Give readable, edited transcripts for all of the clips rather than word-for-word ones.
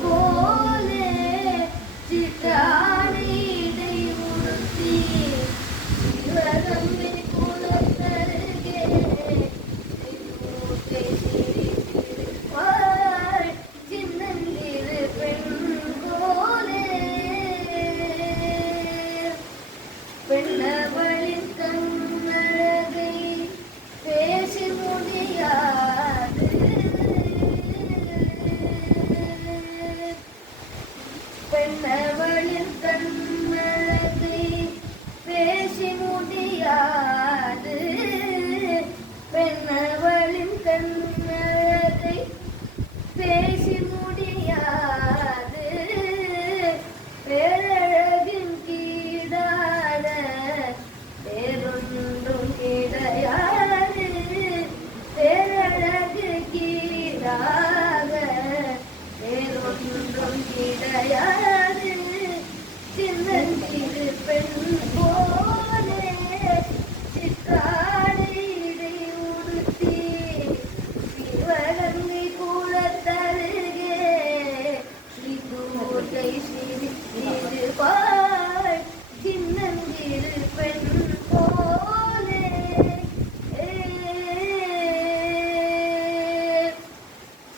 போலே சிற்றாடை உடுத்தி சிவகங்கை குலத்தருகே மூட்டை சிரித்திருப்பாள் சின்னஞ்சிறு பெண் போலே பெண்ணவளின் கண்ணழகை பேசி முடியாது பெண்ணவளின் கண்ணழகை பேசி முடியாது பெண்ணவளின் கண்ணழகை பேசி முடியாது பேரழகின் கீழாத வேறொன்றும் கிடையாது பேரழகு கீழாக வேறொன்றும் கிடையாது சின்னஞ்சிறு பெண் போலே சிற்றாடை உடுத்தி சிவகங்கை குலத்தருகே ஸ்ரீதூர்கை சிரித்திருப்பாள் சின்னஞ்சிறு பெண் போலே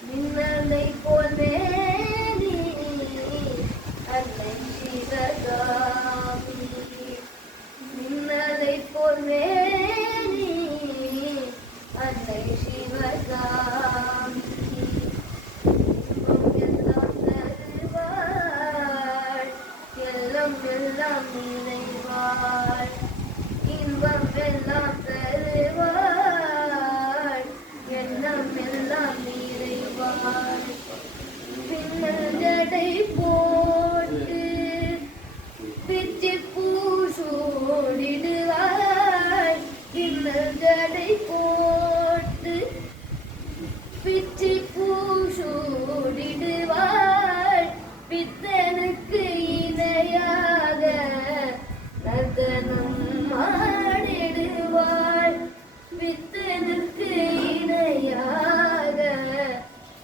மின்னலை போலே நீ அன்னை சிவகாமி மின்னலை போலே நீ அன்னை சிவகாமி எல்லாம் தருவாள் எல்லாம் எல்லாம் நிறைவாள் இன்பம் எல்லாம் தருவாள் எல்லாம் எல்லாம் நிறைவாள் பின்னல் ஜடை போட்டு பிச்சி பூசோடிடுவாள் பின்னல் ஜடை போட்டு பிச்சி பூசோடிடுவாள் பித்தனுக்கு இணையாக நர்த்தனம் ஆடிடுவாள் பித்தனுக்கு இணையாக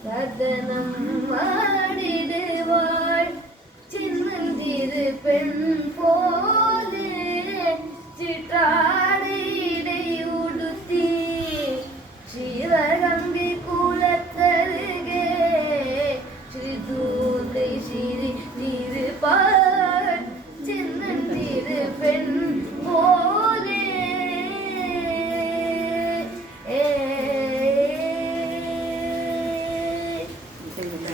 நர்த்தனம் ஆடிடுவாள் சின்னஞ்சிறு பெண் போலே சிற்றா